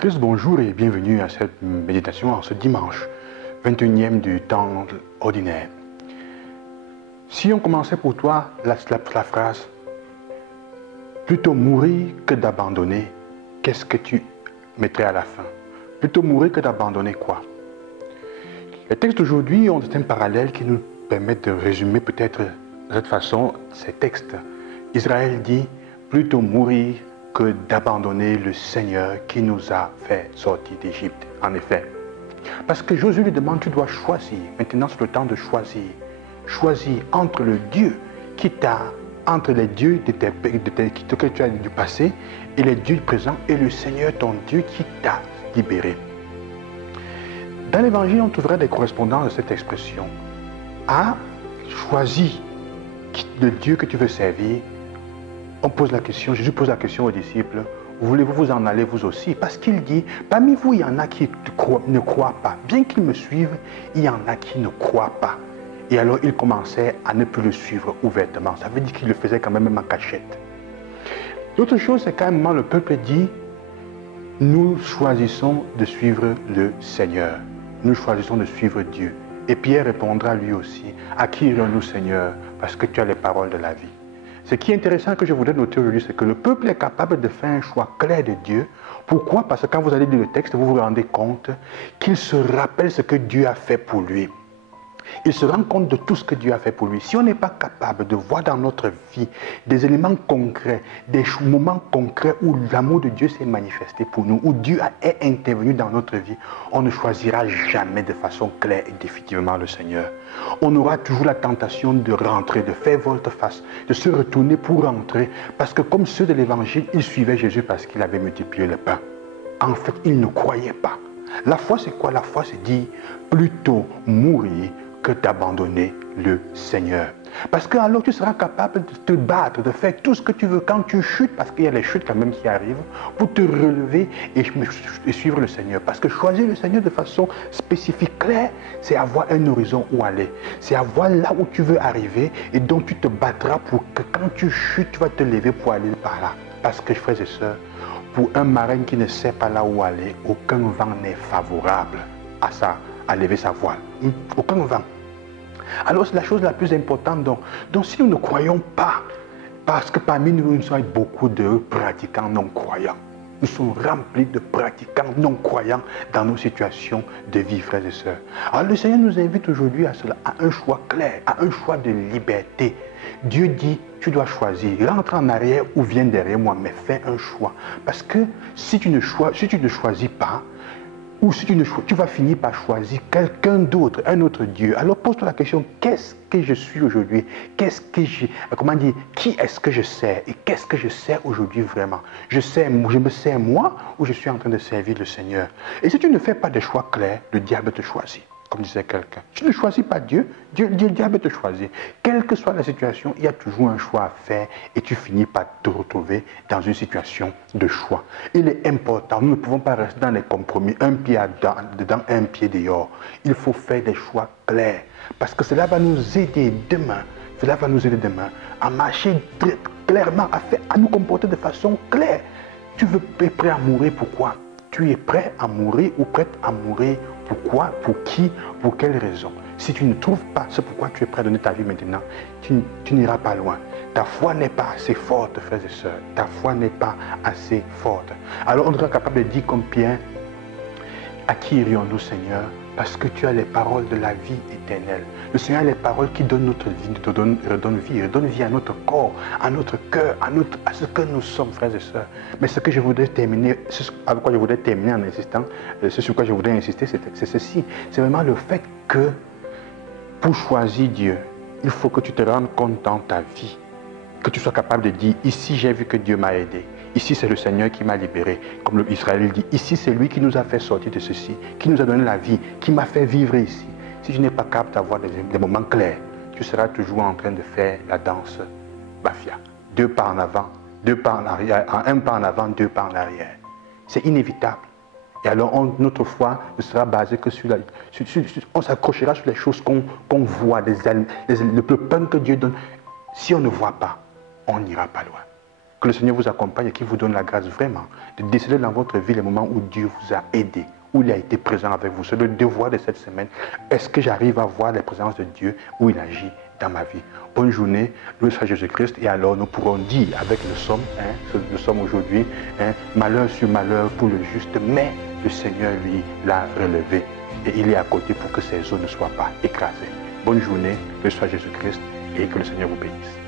Jésus-Christ, bonjour et bienvenue à cette méditation en ce dimanche 21e du temps ordinaire. Si on commençait pour toi la phrase « Plutôt mourir que d'abandonner », qu'est-ce que tu mettrais à la fin? Plutôt mourir que d'abandonner quoi? Les textes d'aujourd'hui ont un parallèle qui nous permet de résumer peut-être de cette façon ces textes. Israël dit « Plutôt mourir que d'abandonner le Seigneur qui nous a fait sortir d'Égypte. » En effet. Parce que Josué lui demande, tu dois choisir. Maintenant, c'est le temps de choisir. Choisir entre le Dieu qui t'a, entre les dieux que tu as du passé et les dieux du présent et le Seigneur, ton Dieu, qui t'a libéré. Dans l'Évangile, on trouvera des correspondances de cette expression. À choisir le Dieu que tu veux servir. On pose la question, Jésus pose la question aux disciples, voulez-vous vous en aller vous aussi? Parce qu'il dit, parmi vous, il y en a qui ne croient pas. Bien qu'ils me suivent, il y en a qui ne croient pas. Et alors, il commençait à ne plus le suivre ouvertement. Ça veut dire qu'il le faisait quand même en cachette. L'autre chose, c'est qu'à un moment, le peuple dit, nous choisissons de suivre le Seigneur. Nous choisissons de suivre Dieu. Et Pierre répondra lui aussi, à qui irons-nous, Seigneur? Parce que tu as les paroles de la vie. Ce qui est intéressant que je voudrais noter aujourd'hui, c'est que le peuple est capable de faire un choix clair de Dieu. Pourquoi? Parce que quand vous allez lire le texte, vous vous rendez compte qu'il se rappelle ce que Dieu a fait pour lui. Il se rend compte de tout ce que Dieu a fait pour lui. Si on n'est pas capable de voir dans notre vie des éléments concrets, des moments concrets où l'amour de Dieu s'est manifesté pour nous, où Dieu est intervenu dans notre vie, on ne choisira jamais de façon claire et définitivement le Seigneur. On aura toujours la tentation de rentrer, de faire volte-face, de se retourner pour rentrer, parce que comme ceux de l'Évangile, ils suivaient Jésus parce qu'il avait multiplié le pain. En fait, ils ne croyaient pas. La foi, c'est quoi? La foi, c'est dire plutôt mourir que d'abandonner le Seigneur. Parce que alors tu seras capable de te battre, de faire tout ce que tu veux quand tu chutes, parce qu'il y a les chutes quand même qui arrivent, pour te relever et suivre le Seigneur. Parce que choisir le Seigneur de façon spécifique, claire, c'est avoir un horizon où aller. C'est avoir là où tu veux arriver et donc tu te battras pour que quand tu chutes, tu vas te lever pour aller par là. Parce que, frères et sœurs, pour un marin qui ne sait pas là où aller, aucun vent n'est favorable à ça, à lever sa voile. Aucun vent. Alors c'est la chose la plus importante. Donc si nous ne croyons pas, parce que parmi nous, nous sommes beaucoup de pratiquants non-croyants. Nous sommes remplis de pratiquants non-croyants dans nos situations de vie, frères et sœurs. Alors le Seigneur nous invite aujourd'hui à cela, à un choix clair, à un choix de liberté. Dieu dit, tu dois choisir, rentre en arrière ou viens derrière moi, mais fais un choix. Parce que si tu ne choisis pas, ou si tu vas finir par choisir quelqu'un d'autre, un autre Dieu. Alors pose-toi la question, qu'est-ce que je suis aujourd'hui? Qu'est-ce que j'ai, comment dire, qui est-ce que je sers? Et qu'est-ce que je sers aujourd'hui vraiment? Je me sers moi ou je suis en train de servir le Seigneur? Et si tu ne fais pas de choix clairs, le diable te choisit. Comme disait quelqu'un. Tu ne choisis pas Dieu, le diable te choisit. Quelle que soit la situation, il y a toujours un choix à faire et tu finis par te retrouver dans une situation de choix. Il est important, nous ne pouvons pas rester dans les compromis, un pied dedans, un pied dehors. Il faut faire des choix clairs parce que cela va nous aider demain. Cela va nous aider demain à marcher très clairement, à nous comporter de façon claire. Tu es prêt à mourir, pourquoi? Tu es prêt à mourir ou prête à mourir? Pourquoi? Pour qui? Pour quelle raison? Si tu ne trouves pas ce pourquoi tu es prêt à donner ta vie maintenant, tu n'iras pas loin. Ta foi n'est pas assez forte, frères et sœurs. Ta foi n'est pas assez forte. Alors on sera capable de dire comme Pierre, à qui irions-nous, Seigneur? Parce que tu as les paroles de la vie éternelle. Le Seigneur a les paroles qui donnent notre vie, redonnent vie à notre corps, à notre cœur, à ce que nous sommes, frères et sœurs. Mais ce que je voudrais terminer, avec quoi je voudrais terminer en insistant, ce sur quoi je voudrais insister, c'est ceci. C'est vraiment le fait que pour choisir Dieu, il faut que tu te rendes compte dans ta vie, que tu sois capable de dire, ici j'ai vu que Dieu m'a aidé. Ici, c'est le Seigneur qui m'a libéré. Comme Israël dit, ici, c'est lui qui nous a fait sortir de ceci, qui nous a donné la vie, qui m'a fait vivre ici. Si tu n'es pas capable d'avoir des moments clairs, tu seras toujours en train de faire la danse mafia. 2 pas en avant, 2 pas en arrière, 1 pas en avant, 2 pas en arrière. C'est inévitable. Et alors, notre foi ne sera basée que sur on s'accrochera sur les choses qu'on voit, le pain que Dieu donne. Si on ne voit pas, on n'ira pas loin. Que le Seigneur vous accompagne et qu'il vous donne la grâce vraiment de déceler dans votre vie les moments où Dieu vous a aidé, où il a été présent avec vous. C'est le devoir de cette semaine. Est-ce que j'arrive à voir la présence de Dieu où il agit dans ma vie? Bonne journée, loué soit Jésus-Christ. Et alors nous pourrons dire avec le psaume, le psaume aujourd'hui, malheur sur malheur pour le juste, mais le Seigneur lui l'a relevé et il est à côté pour que ses os ne soient pas écrasés. Bonne journée, loué soit Jésus-Christ et que le Seigneur vous bénisse.